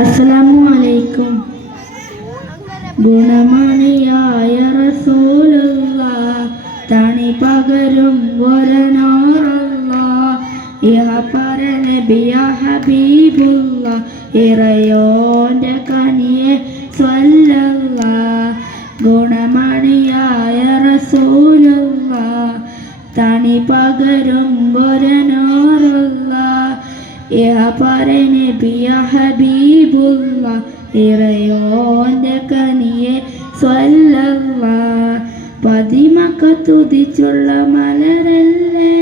അസ്സലാമു അലൈക്കും ഗുണമണിയായ റസൂലുള്ള തണി പകരും വരനാറല്ല ഇഹ പറനബിയ ഹബീബുള്ള ഇറയോന്റെ കനിയെ സ്വല്ലല്ല. ഗുണമണിയായ റസൂലുള്ള തണി പകരും വരനാറുള്ള ഇഹ പറനബിയ ഹബീബുള്ള ഇറയോന്റെ കനിയെ സ്വല്ലല്ല. പതിമക്ക തുതിച്ചുള്ള മലരല്ലേ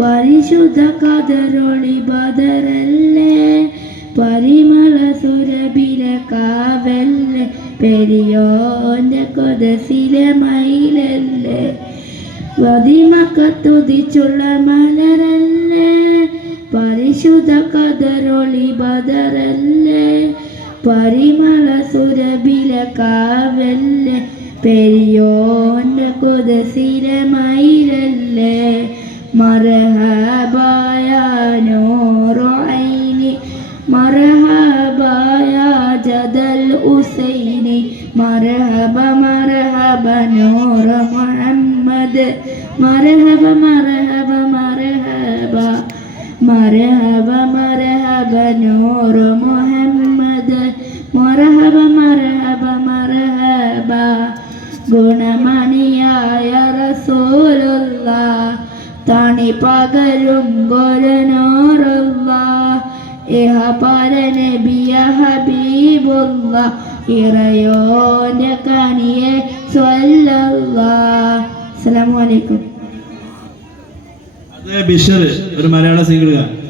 പരിശുദ്ധ കതരൊളി ബദരല്ലേ പരിമള സുരബില കാവല്ലേ പെരിയോന്റെ കൊതസിലെ മയിലല്ലേ. വതിമക്ക തുതിച്ചുള്ള മലരല്ലേ പരിശുദ്ധ കതറൊളി ബദറല്ലേ പരിമള സുരബില കാവല്ലേ പെരിയോന്റെ കുതസിലെ മയിലല്ലേ മറഹബായ നൂറൈനി മറഹബായ ജദൽ ഉസൈനി മറഹബ മറഹബ നോറ മുഹമ്മദ് മറഹബ മറഹബ മറഹബ മറഹബ മരഹബ നൂറ മുഹമ്മദ് മരഹബ മരഹബ മരഹബ ഗുണമണിയായ റസൂലുള്ള. തണി പകരും ഗുരനോറുള്ള ഇഹ ഹബീബുള്ള. കണിയെ സ്വല്ലല്ല. അസ്സലാമു അലൈക്കും. ബിഷർ ഒരു മലയാള സിംഗിൾ സിംഗിളുകാരൻ